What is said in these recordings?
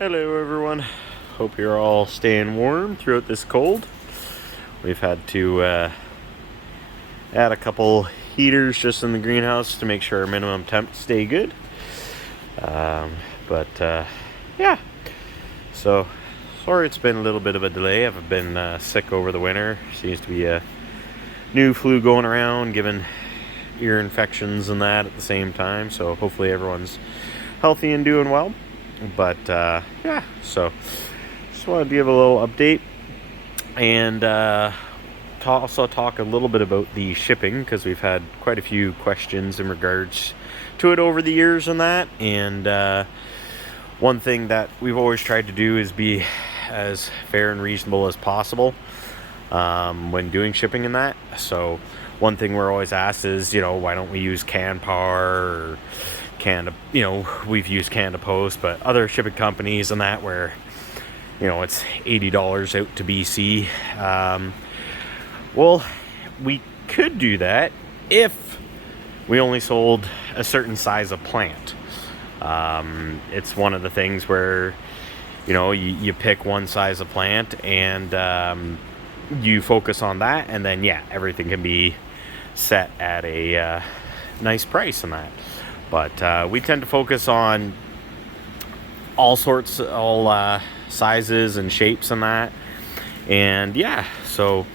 Hello everyone, hope you're all staying warm throughout this cold. We've had to add a couple heaters just in the greenhouse to make sure our minimum temps stay good. Yeah, so sorry it's been a little bit of a delay. I've been sick over the winter. Seems to be a new flu going around, giving ear infections and that at the same time, so hopefully everyone's healthy and doing well. But yeah, so just wanted to give a little update and also talk a little bit about the shipping, because we've had quite a few questions in regards to it over the years and that. And one thing that we've always tried to do is be as fair and reasonable as possible when doing shipping and that. So one thing we're always asked is, why don't we use Canpar or Canada? We've used Canada Post, but other shipping companies and that where, it's $80 out to BC. Well, we could do that if we only sold a certain size of plant. It's one of the things where, you pick one size of plant and you focus on that, and then, everything can be set at a nice price and that. But we tend to focus on all sizes and shapes and that. And so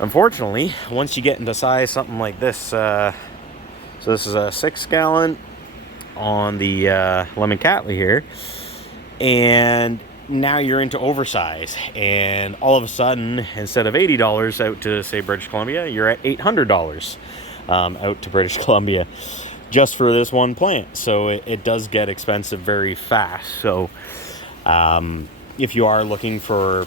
unfortunately, once you get into size something like this, so this is a 6-gallon on the Lemon Cattleya here, and now you're into oversize, and all of a sudden, instead of $80 out to, say, British Columbia, you're at $800 out to British Columbia just for this one plant. So it does get expensive very fast. So if you are looking for,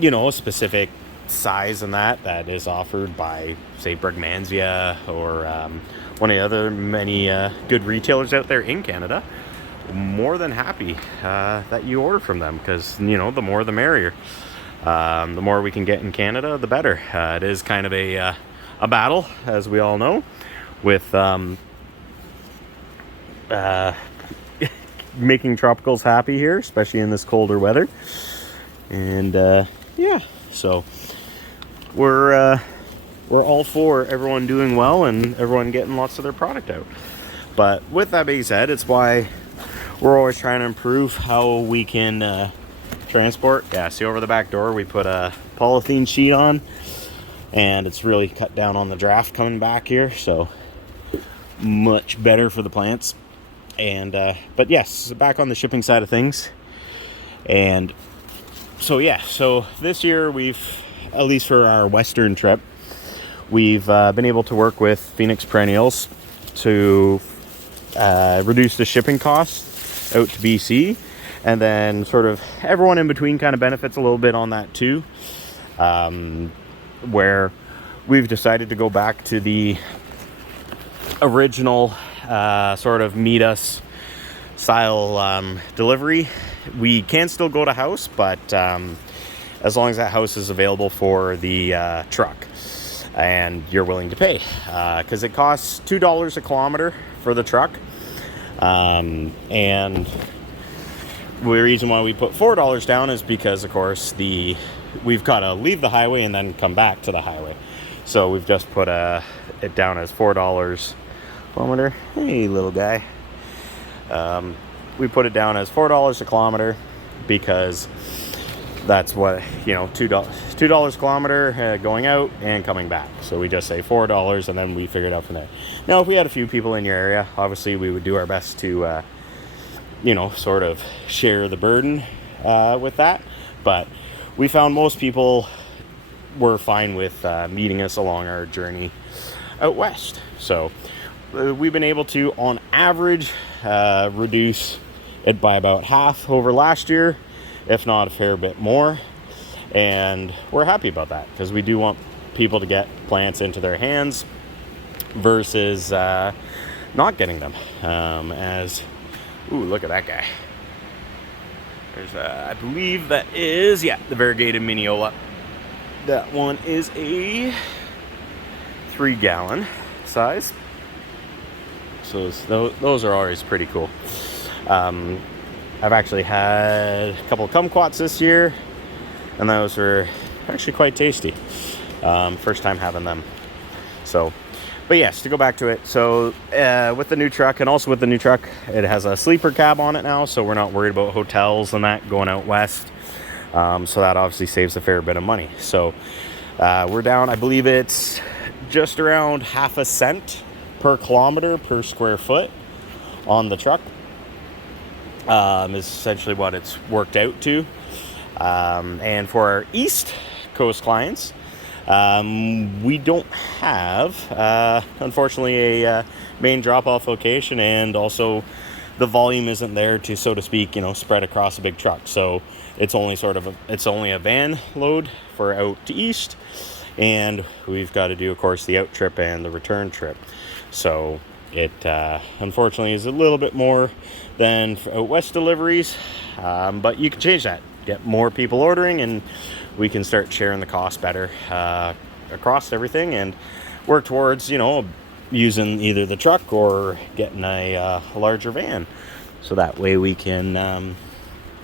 a specific size and that is offered by, say, Brugmansia or one of the other many good retailers out there in Canada, more than happy that you order from them, because, the more the merrier. The more we can get in Canada, the better. It is kind of a battle, as we all know, with making tropicals happy here, especially in this colder weather. And so we're all for everyone doing well and everyone getting lots of their product out. But with that being said, it's why we're always trying to improve how we can transport. See, over the back door we put a polythene sheet on, and it's really cut down on the draft coming back here, so much better for the plants. And but yes, back on the shipping side of things. And so so this year we've, at least for our western trip, we've been able to work with Phoenix Perennials to reduce the shipping costs out to BC, and then sort of everyone in between kind of benefits a little bit on that too, where we've decided to go back to the original sort of meet us style delivery. We can still go to house, but as long as that house is available for the truck and you're willing to pay, because it costs $2 a kilometer for the truck, and the reason why we put $4 down is because, of course, we've got to leave the highway and then come back to the highway. So we've just put it down as $4 kilometer. Hey, little guy. We put it down as $4 a kilometer because that's what, $2 a kilometer going out and coming back. So we just say $4, and then we figure it out from there. Now, if we had a few people in your area, obviously we would do our best to, sort of share the burden with that. But we found most people were fine with meeting us along our journey out west. So we've been able to, on average, reduce it by about half over last year, if not a fair bit more. And we're happy about that, because we do want people to get plants into their hands versus not getting them. Look at that guy. There's I believe that is, the variegated Mineola. That one is a 3-gallon size. So those are always pretty cool. I've actually had a couple of kumquats this year, and those were actually quite tasty. First time having them. So, but yes, to go back to it. So with the new truck, and also with the new truck, it has a sleeper cab on it now, so we're not worried about hotels and that going out west. So that obviously saves a fair bit of money. So we're down, I believe it's just around half a cent per kilometer per square foot on the truck. Is essentially what it's worked out to. And for our East Coast clients, we don't have, unfortunately, a main drop-off location, and also the volume isn't there to, so to speak, spread across a big truck. So it's only it's only a van load for out to East, and we've got to do, of course, the out trip and the return trip. So it unfortunately is a little bit more than out west deliveries, but you can change that. Get more people ordering, and we can start sharing the cost better across everything, and work towards using either the truck or getting a larger van, so that way we can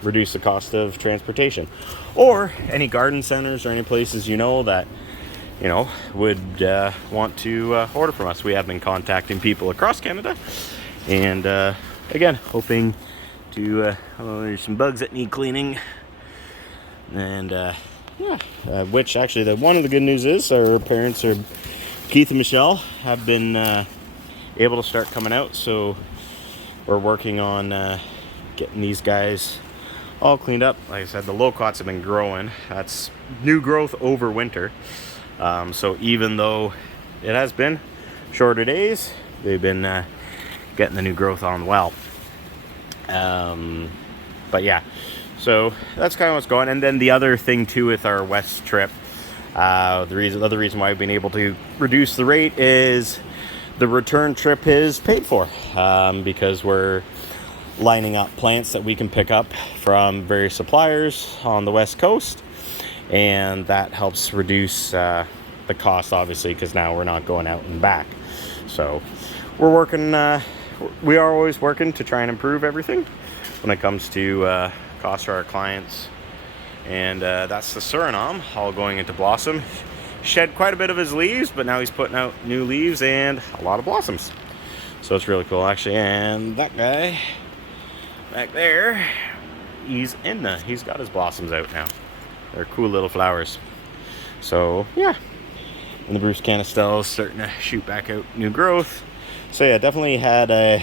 reduce the cost of transportation. Or any garden centers or any places that would want to order from us. We have been contacting people across Canada, and again, hoping to there's some bugs that need cleaning, and which actually one of the good news is our parents, are Keith and Michelle, have been able to start coming out, so we're working on getting these guys all cleaned up. Like I said, the loquats have been growing. That's new growth over winter. So even though it has been shorter days, they've been getting the new growth on well. But yeah, so that's kind of what's going. And then the other thing too with our west trip, the other reason why we've been able to reduce the rate is the return trip is paid for, because we're lining up plants that we can pick up from various suppliers on the west coast, and that helps reduce the cost, obviously, because now we're not going out and back. So we're working, we are always working to try and improve everything when it comes to cost for our clients. And that's the Suriname, all going into blossom. Shed quite a bit of his leaves, but now he's putting out new leaves and a lot of blossoms. So it's really cool, actually. And that guy back there, he's got his blossoms out now. They're cool little flowers. So yeah, and the Bruce Canistel is starting to shoot back out new growth. So yeah, definitely had the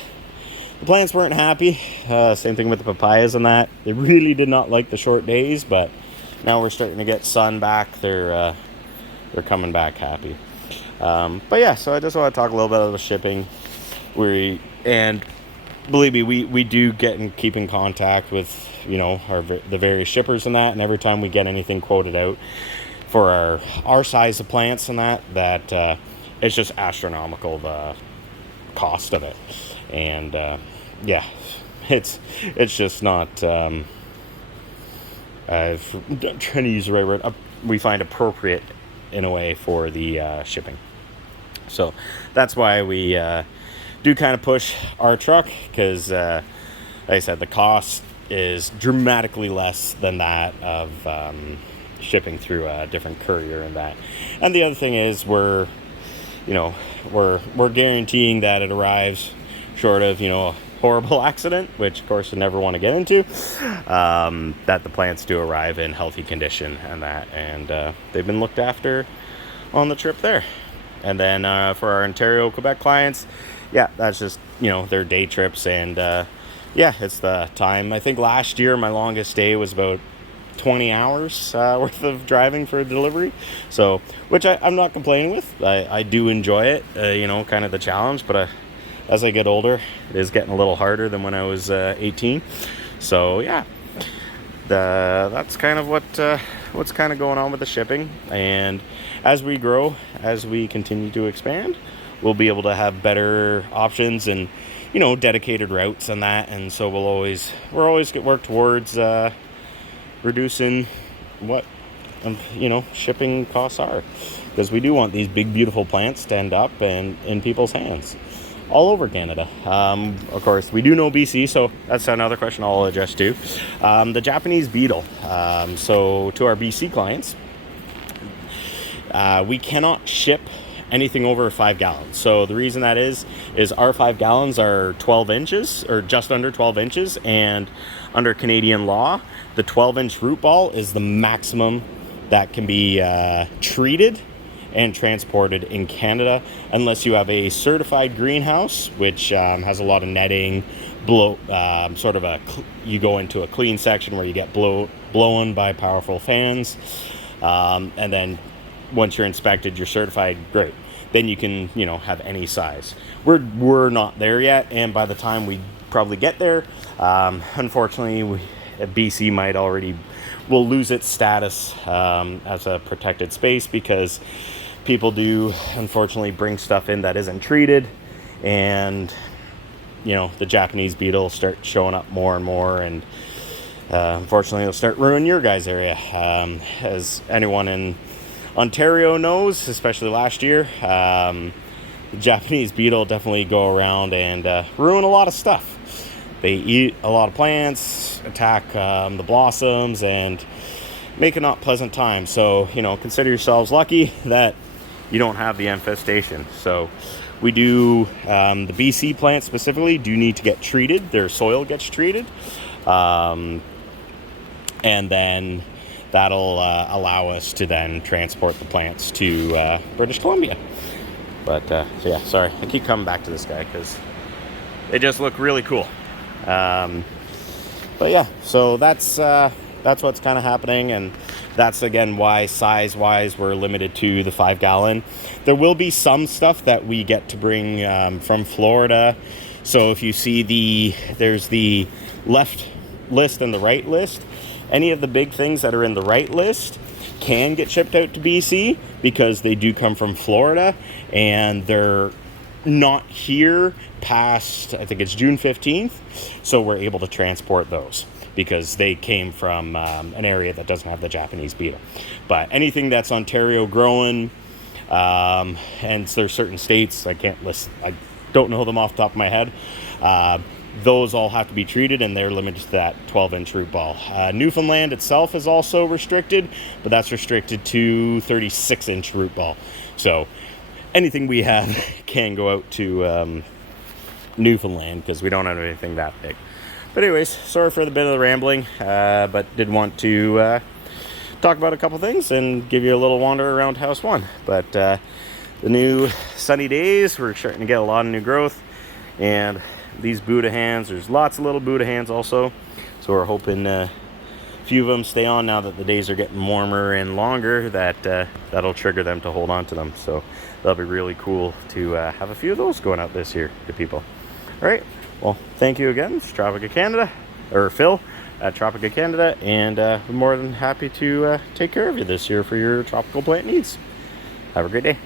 plants weren't happy. Same thing with the papayas and that. They really did not like the short days, but now we're starting to get sun back. They're coming back happy. But yeah, so I just want to talk a little bit about the shipping. And believe me, we do get and keep in contact with the various shippers and that, and every time we get anything quoted out for our size of plants and that it's just astronomical, the cost of it. And yeah, it's just not I'm trying to use the right word, we find appropriate in a way for the shipping. So that's why we do kind of push our truck, because like I said, the cost is dramatically less than that of shipping through a different courier and that. And the other thing is we're guaranteeing that it arrives short of a horrible accident, which of course you never want to get into, that the plants do arrive in healthy condition and that, and they've been looked after on the trip there. And then for our Ontario, Quebec clients, yeah, that's just their day trips, and yeah, it's the time. I think last year my longest day was about 20 hours worth of driving for a delivery, so which I'm not complaining with. I do enjoy it, kind of the challenge, but as I get older, it is getting a little harder than when I was 18. So yeah, that's kind of what's kind of going on with the shipping. And as we grow, as we continue to expand, we'll be able to have better options and dedicated routes and that. And so we're always get work towards reducing what shipping costs are, because we do want these big beautiful plants to end up in people's hands. all over Canada. Of course, we do know BC, so that's another question I'll address too. The Japanese beetle. So to our BC clients, we cannot ship anything over 5 gallons. So the reason that is our 5 gallons are 12 inches or just under 12 inches, and under Canadian law, the 12-inch root ball is the maximum that can be treated and transported in Canada, unless you have a certified greenhouse, which has a lot of netting, you go into a clean section where you get blown by powerful fans, and then once you're inspected, you're certified, great. Then you can, have any size. We're not there yet, and by the time we probably get there, unfortunately, BC will lose its status as a protected space, because people do unfortunately bring stuff in that isn't treated, and the Japanese beetle will start showing up more and more, and unfortunately it'll start ruining your guys' area. As anyone in Ontario knows, especially last year, the Japanese beetle definitely go around and ruin a lot of stuff. They eat a lot of plants, attack the blossoms, and make a not pleasant time. So, consider yourselves lucky that you don't have the infestation. So we do, the BC plants specifically do need to get treated. Their soil gets treated. And then that'll allow us to then transport the plants to British Columbia. But so yeah, sorry, I keep coming back to this guy because they just look really cool. But yeah, so that's what's kind of happening, and that's again why size-wise we're limited to the 5 gallon. There will be some stuff that we get to bring from Florida. So if you see there's the left list and the right list. Any of the big things that are in the right list can get shipped out to BC because they do come from Florida, and they're not here past, I think it's June 15th. So we're able to transport those because they came from an area that doesn't have the Japanese beetle. But anything that's Ontario growing, and there's certain states, I can't list, I don't know them off the top of my head, those all have to be treated, and they're limited to that 12-inch root ball. Newfoundland itself is also restricted, but that's restricted to 36-inch root ball. So anything we have can go out to Newfoundland because we don't have anything that big. But anyways, sorry for the bit of the rambling, but did want to talk about a couple things and give you a little wander around House 1. But the new sunny days, we're starting to get a lot of new growth, and these Buddha hands, there's lots of little Buddha hands also, so we're hoping a few of them stay on now that the days are getting warmer and longer, that'll trigger them to hold on to them. So that'll be really cool to have a few of those going out this year to people. All right, well, thank you again. It's Tropica Canada, or Phil at Tropica Canada, and we're more than happy to take care of you this year for your tropical plant needs. Have a great day.